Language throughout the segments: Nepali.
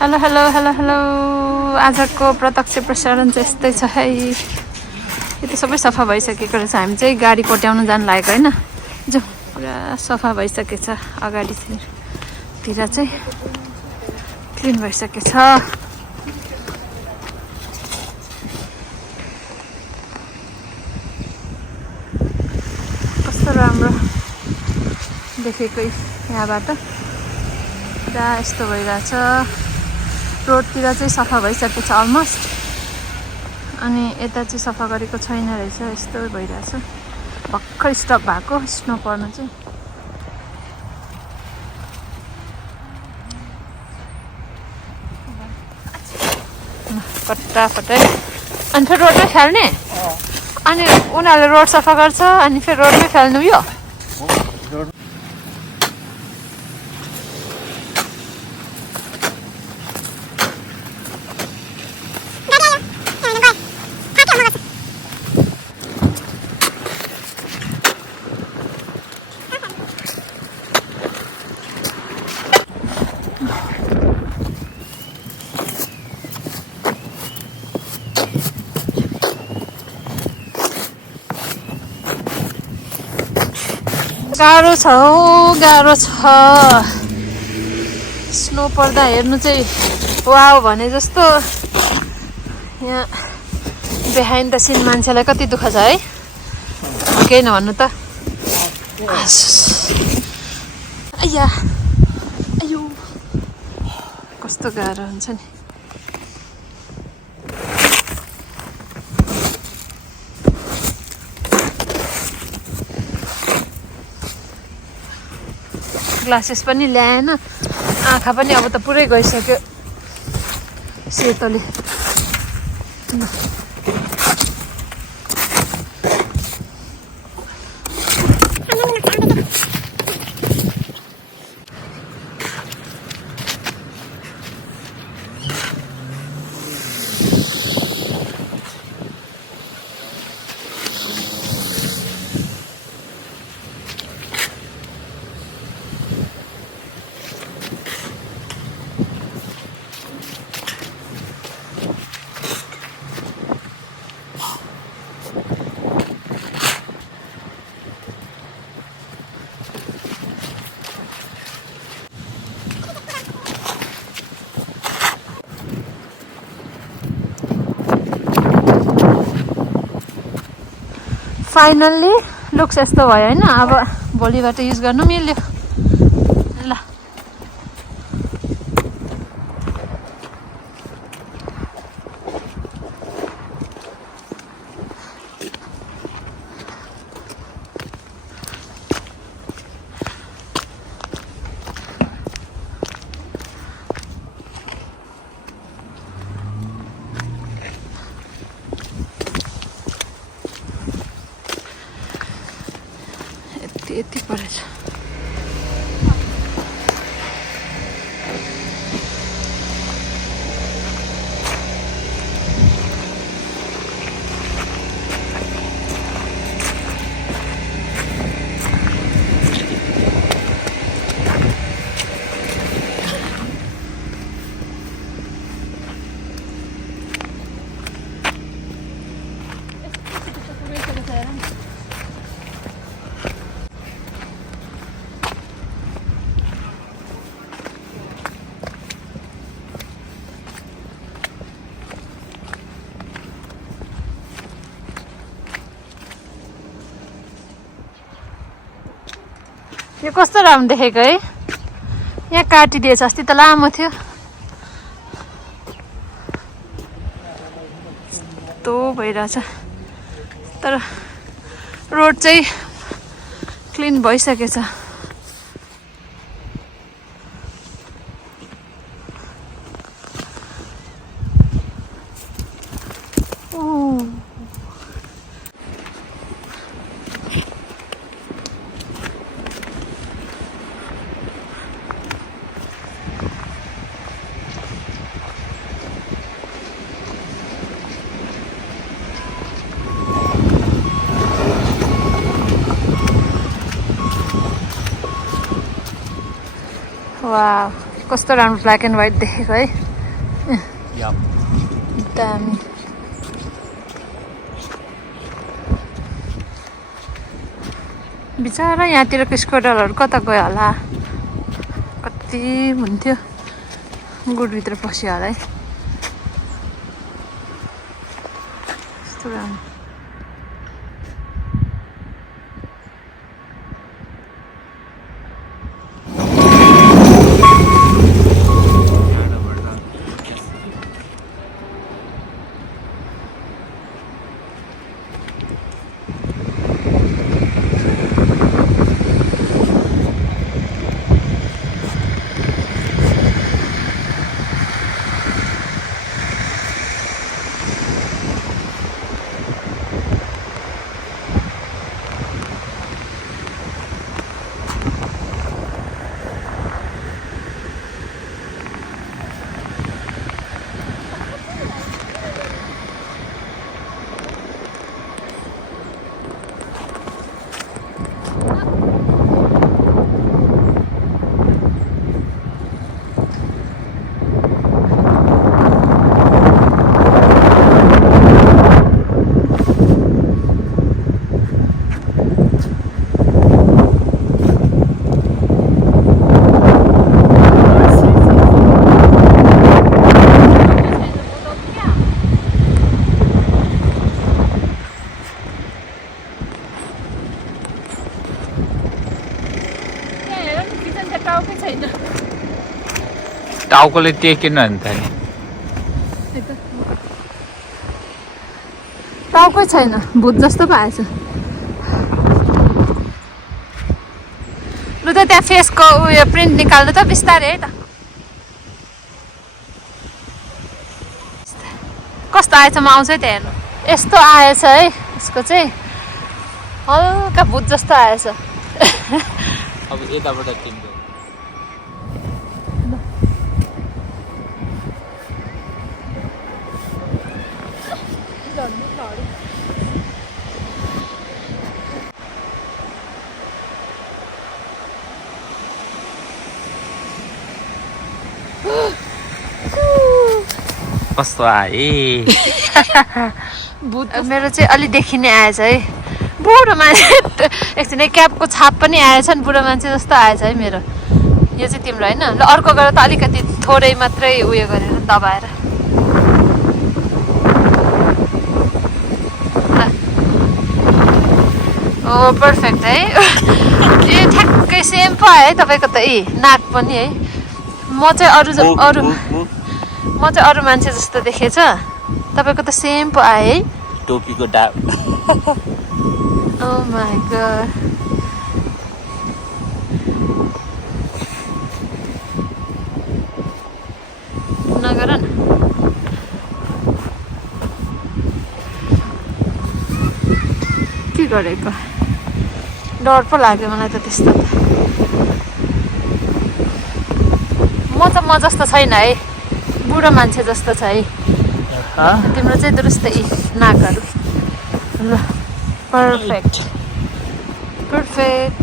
हेलो हेलो हेलो हेलो आजको प्रत्यक्ष प्रसारण चाहिँ यस्तै छ है। यो त सबै सफा भइसकेको रहेछ। हामी चाहिँ गाडी कोट्याउन जानु लागेको होइन। जो पुरा सफा भइसकेछ। अगाडितिर चाहिँ क्लिन भइसकेछ। कस्तो राम्रो देखेको यहाँबाट पुरा यस्तो भइरहेछ। रोडतिर चाहिँ सफा भइसकेछ अलमोस्ट। अनि यता चाहिँ सफा गरेको छैन रहेछ। यस्तो भइरहेछ। भर्खर स्टप भएको स्नो पर्न चाहिँ। फटाफटै अनि फेरि रोडमै फाल्ने। अनि उनीहरूले रोड सफा गर्छ अनि फेरि रोडमै फाल्नु यो। गाह्रो छ हौ, गाह्रो छ। स्नो पर्दा हेर्नु चाहिँ वाउ भने जस्तो। यहाँ बिहाइन्ड द सिन मान्छेलाई कति दुःख छ है। केही नभन्नु त। आया आयो कस्तो गाह्रो हुन्छ नि। ग्लासेस पनि ल्याएन। आँखा पनि अब त पुरै गइसक्यो सेतोले। फाइनल्ली लुक्स यस्तो भयो होइन। अब भोलिबाट युज गर्नु मिल्यो ल। यति परेछ। यो कस्तो राम्रो देखेको है। यहाँ काटिदिएछ। अस्ति त लामो थियो। यस्तो भइरहेछ तर रोड चाहिँ क्लिन भइसकेछ। वाह कस्तो राम्रो ब्ल्याक एन्ड व्हाइट देखेको है दामी बिचरा यहाँतिरको स्क्वाडरहरू कता गयो होला कति हुन्थ्यो गुडभित्र पस्यो होला है कस्तो राम्रो टाउकोले टेकेन नि त नि टाउकै छैन भूत जस्तो पो आएछ लु त त्यहाँ फेसको उयो प्रिन्ट निकाल्नु त बिस्तारै है त कस्तो आएछ म आउँछु है त्यहाँ हेर्नु यस्तो आएछ है यसको चाहिँ हल्का भूत जस्तो आएछ अब यताबाट टिम्यो कस्तो आए मेरो चाहिँ अलि देखिने आएछ है बुढो मान्छे एकछिन क्यापको छाप पनि आएछ नि बुढो मान्छे जस्तो आएछ है मेरो यो चाहिँ तिम्रो होइन ल अर्को गरेर त अलिकति थोरै मात्रै उयो गरेर दबाएर ओ पर्फेक्ट है ए ठ्याक्कै सेम पो आयो है तपाईँको त ए नाक पनि है म चाहिँ अरू मान्छे जस्तो देखेछ तपाईँको त सेम पो आयो है टोपीको डाब ओ माय गॉड नगर न के गरेको डर पो लाग्यो मलाई त त्यस्तो त म जस्तो छैन है बुढो मान्छे जस्तो छ है तिम्रो चाहिँ दुरुस्तै नाकहरू ल पर्फेक्ट पर्फेक्ट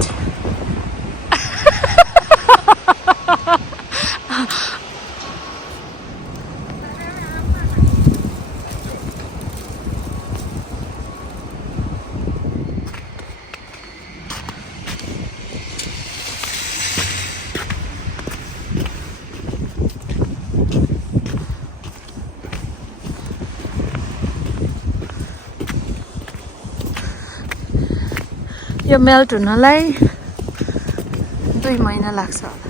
यो मेल्ट हुनलाई 2 महिना लाग्छ होला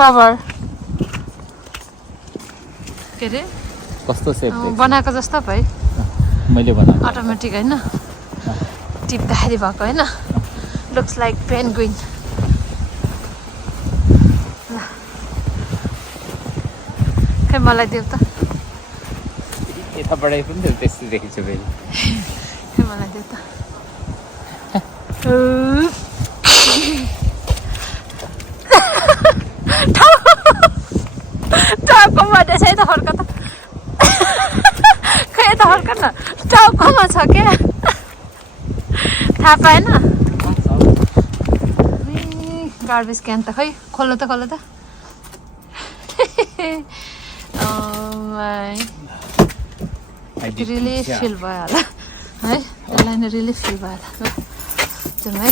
कभर के अरे कस्तो सेप बनाएको जस्तो भयो मैले बनाएको अटोमेटिक होइन टिप्दाखेरि भएको होइन लुक्स लाइक पेन्गुइन ल खै मलाई देऊ त यताबाट पनि त त्यस्तो देखेको छु मैले खै मलाई देऊ त टाउकोमा त्यसै त फर्क त खै त फर्क न टाउकोमा छ क्या थाहा पाएन गार्बेज क्यान त खै खोल्नु त रिलिफ फिल भयो होला है यसलाई नै रिलिफ फिल भयो होला ल जाउँ है